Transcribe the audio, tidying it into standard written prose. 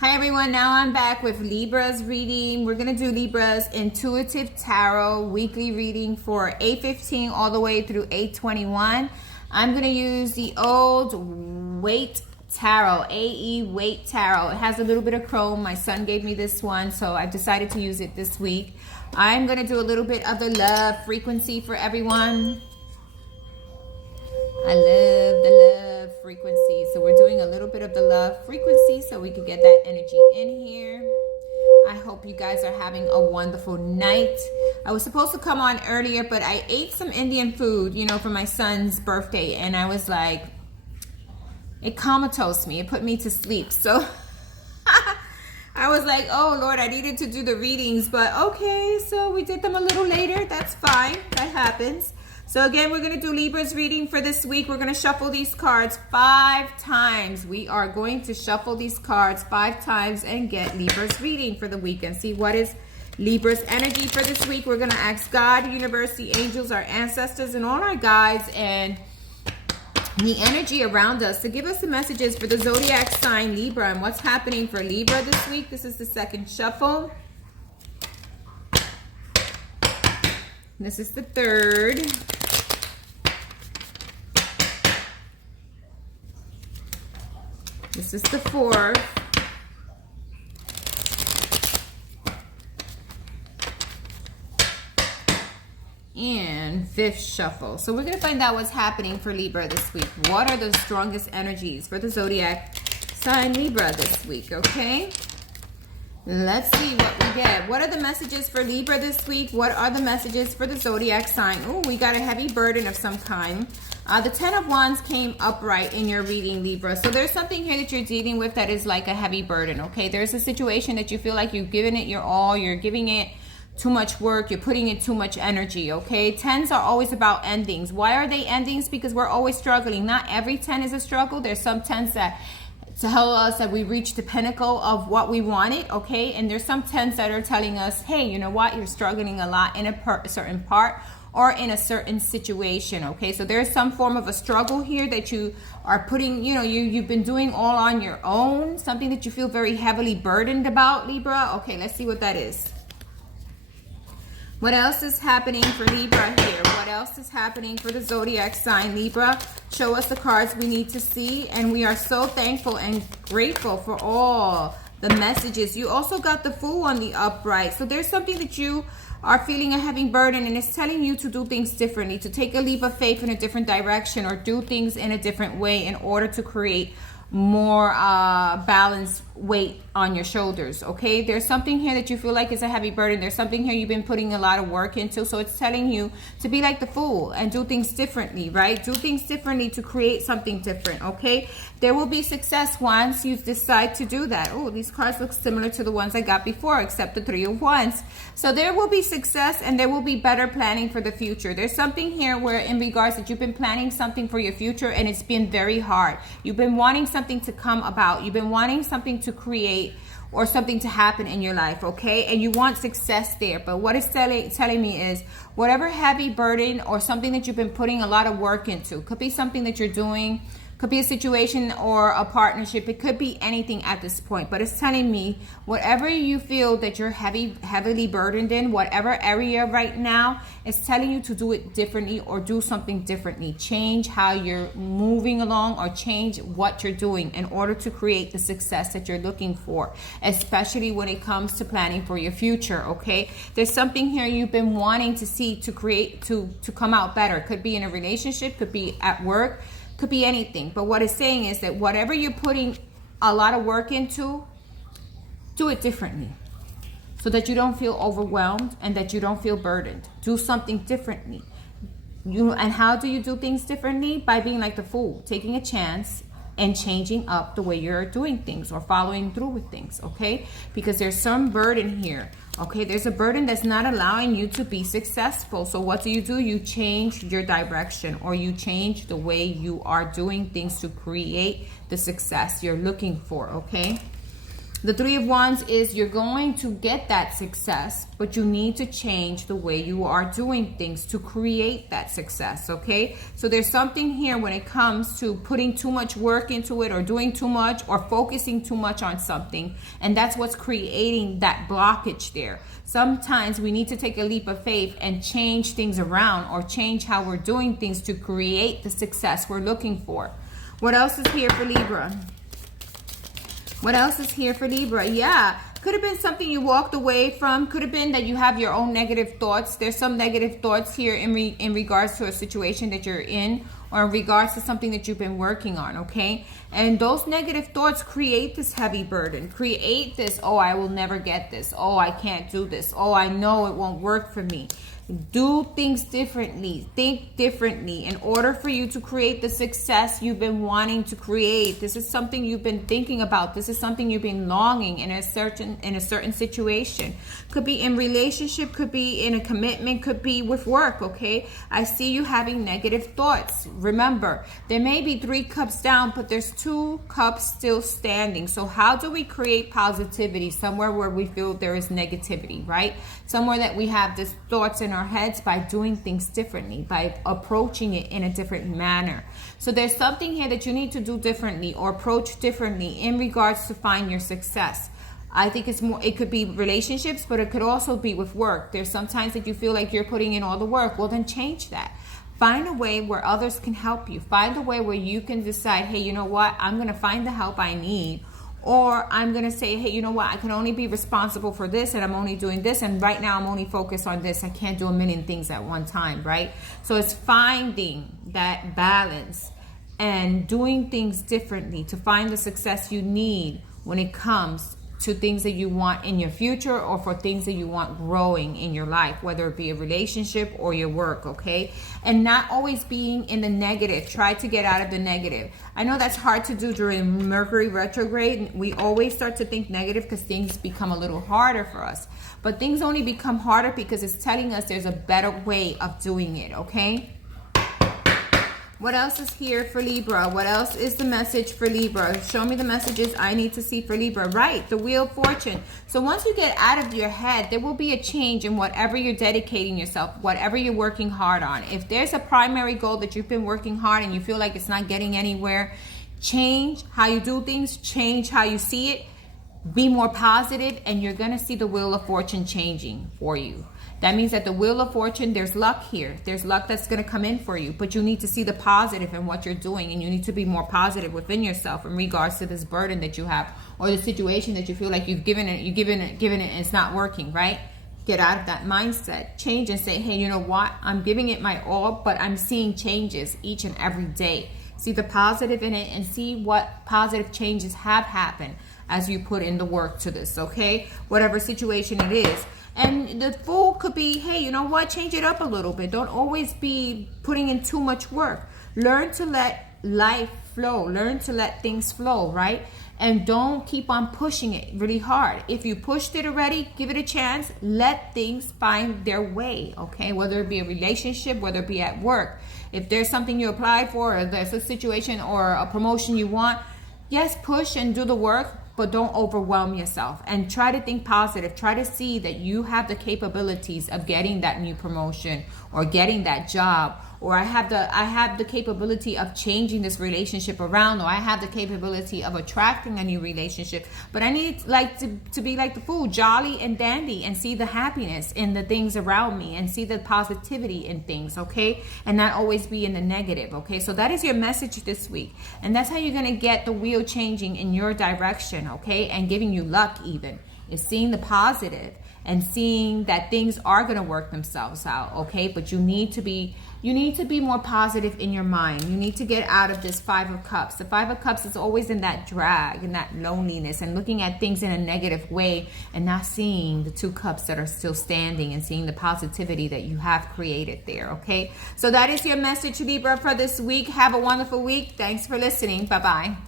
Hi everyone, now I'm back with Libra's reading. We're going to do Libra's Intuitive Tarot weekly reading for 8/15 all the way through 8/21. I'm going to use the old Weight Tarot, AE Weight Tarot. It has a little bit of chrome. My son gave me this one, so I decided to use it this week. I'm going to do a little bit of the love frequency for everyone. I love the love frequency. So we're doing a little bit of the love frequency so we can get that energy in here. I hope you guys are having a wonderful night. I was supposed to come on earlier, but I ate some Indian food, you know, for my son's birthday. And I was like, it comatose me. It put me to sleep. So I was like, oh Lord, I needed to do the readings. But okay, so we did them a little later. That's fine. That happens. So again, we're going to do Libra's reading for this week. We're going to shuffle these cards 5 times. We are going to shuffle these cards 5 times and get Libra's reading for the week and see what is Libra's energy for this week. We're going to ask God, universe, the angels, our ancestors, and all our guides and the energy around us to give us the messages for the zodiac sign Libra and what's happening for Libra this week. This is the second shuffle. This is the third. This is the fourth. And fifth shuffle. So we're going to find out what's happening for Libra this week. What are the strongest energies for the zodiac sign Libra this week, okay? Let's see what we get. What are the messages for Libra this week? What are the messages for the zodiac sign? Oh, we got a heavy burden of some kind. The 10 of Wands came upright in your reading, Libra. So there's something here that you're dealing with that is like a heavy burden, okay? There's a situation that you feel like you've given it your all. You're giving it too much work. You're putting in too much energy, okay? 10s are always about endings. Why are they endings? Because we're always struggling. Not every 10 is a struggle. There's some 10s that tell us that we reached the pinnacle of what we wanted, okay? And there's some 10s that are telling us, hey, you know what? You're struggling a lot in a certain part or in a certain situation, okay? So there's some form of a struggle here that you are putting, you know, you've been doing all on your own, something that you feel very heavily burdened about, Libra. Okay, let's see what that is. What else is happening for Libra here? What else is happening for the zodiac sign Libra? Show us the cards we need to see. And we are so thankful and grateful for all the messages. You also got the Fool on the upright. So there's something that you are feeling a heavy burden and it's telling you to do things differently, to take a leap of faith in a different direction or do things in a different way in order to create more balanced weight on your shoulders, okay? There's something here that you feel like is a heavy burden. There's something here you've been putting a lot of work into, so it's telling you to be like the Fool and do things differently, right? Do things differently to create something different, okay? There will be success once you decide to do that. Oh, these cards look similar to the ones I got before, except the 3 of Wands. So there will be success and there will be better planning for the future. There's something here where in regards that you've been planning something for your future and it's been very hard. You've been wanting something to come about. You've been wanting something to create or something to happen in your life, okay? And you want success there. But what it's telling me is whatever heavy burden or something that you've been putting a lot of work into, could be something that you're doing, could be a situation or a partnership. It could be anything at this point. But it's telling me whatever you feel that you're heavily burdened in, whatever area right now, it's telling you to do it differently or do something differently. Change how you're moving along or change what you're doing in order to create the success that you're looking for, especially when it comes to planning for your future, okay? There's something here you've been wanting to see to create, to come out better. Could be in a relationship, could be at work, could be anything. But what it's saying is that whatever you're putting a lot of work into, do it differently so that you don't feel overwhelmed and that you don't feel burdened. Do something differently. And how do you do things differently? By being like the Fool, taking a chance and changing up the way you're doing things or following through with things, okay? Because there's some burden here, okay? There's a burden that's not allowing you to be successful. So what do? You change your direction or you change the way you are doing things to create the success you're looking for, okay? The Three of Wands is you're going to get that success, but you need to change the way you are doing things to create that success, okay? So there's something here when it comes to putting too much work into it or doing too much or focusing too much on something, and that's what's creating that blockage there. Sometimes we need to take a leap of faith and change things around or change how we're doing things to create the success we're looking for. What else is here for Libra? What else is here for Libra? Yeah, could have been something you walked away from. Could have been that you have your own negative thoughts. There's some negative thoughts here in regards to a situation that you're in or in regards to something that you've been working on, okay? And those negative thoughts create this heavy burden, create this, oh, I will never get this. Oh, I can't do this. Oh, I know it won't work for me. Do things differently. Think differently in order for you to create the success you've been wanting to create. This is something you've been thinking about. This is something you've been longing in a certain situation. Could be in relationship, could be in a commitment, could be with work, okay? I see you having negative thoughts. Remember, there may be 3 cups down, but there's 2 cups still standing. So how do we create positivity somewhere where we feel there is negativity, right? Somewhere that we have these thoughts in our heads by doing things differently, by approaching it in a different manner. So there's something here that you need to do differently or approach differently in regards to find your success. I think it's more, it could be relationships, but it could also be with work. There's sometimes that you feel like you're putting in all the work. Well, then change that. Find a way where others can help you. Find a way where you can decide, hey, you know what? I'm going to find the help I need. Or I'm going to say, hey, you know what? I can only be responsible for this and I'm only doing this. And right now I'm only focused on this. I can't do a million things at one time, right? So it's finding that balance and doing things differently to find the success you need when it comes to things that you want in your future or for things that you want growing in your life, whether it be a relationship or your work, okay? And not always being in the negative. Try to get out of the negative. I know that's hard to do during Mercury retrograde. We always start to think negative because things become a little harder for us. But things only become harder because it's telling us there's a better way of doing it, okay? What else is here for Libra? What else is the message for Libra? Show me the messages I need to see for Libra. Right, the Wheel of Fortune. So once you get out of your head, there will be a change in whatever you're dedicating yourself, whatever you're working hard on. If there's a primary goal that you've been working hard and you feel like it's not getting anywhere, change how you do things, change how you see it, be more positive, and you're going to see the Wheel of Fortune changing for you. That means that the Wheel of Fortune, there's luck here. There's luck that's going to come in for you. But you need to see the positive in what you're doing. And you need to be more positive within yourself in regards to this burden that you have. Or the situation that you feel like you've given it, and it's not working, right? Get out of that mindset. Change and say, hey, you know what? I'm giving it my all, but I'm seeing changes each and every day. See the positive in it and see what positive changes have happened as you put in the work to this, okay? Whatever situation it is. And the Fool could be, hey, you know what? Change it up a little bit. Don't always be putting in too much work. Learn to let life flow. Learn to let things flow, right? And don't keep on pushing it really hard. If you pushed it already, give it a chance. Let things find their way, okay? Whether it be a relationship, whether it be at work. If there's something you applied for, or there's a situation or a promotion you want, yes, push and do the work, but don't overwhelm yourself and try to think positive. Try to see that you have the capabilities of getting that new promotion or getting that job, or I have the capability of changing this relationship around, or I have the capability of attracting a new relationship. But I need to be like the Fool, jolly and dandy, and see the happiness in the things around me and see the positivity in things, okay? And not always be in the negative, okay? So that is your message this week. And that's how you're going to get the wheel changing in your direction, okay? And giving you luck even, is seeing the positive and seeing that things are going to work themselves out, okay? But you need to be more positive in your mind. You need to get out of this Five of Cups. The Five of Cups is always in that drag and that loneliness and looking at things in a negative way and not seeing the 2 cups that are still standing and seeing the positivity that you have created there, okay? So that is your message, Libra, for this week. Have a wonderful week. Thanks for listening. Bye-bye.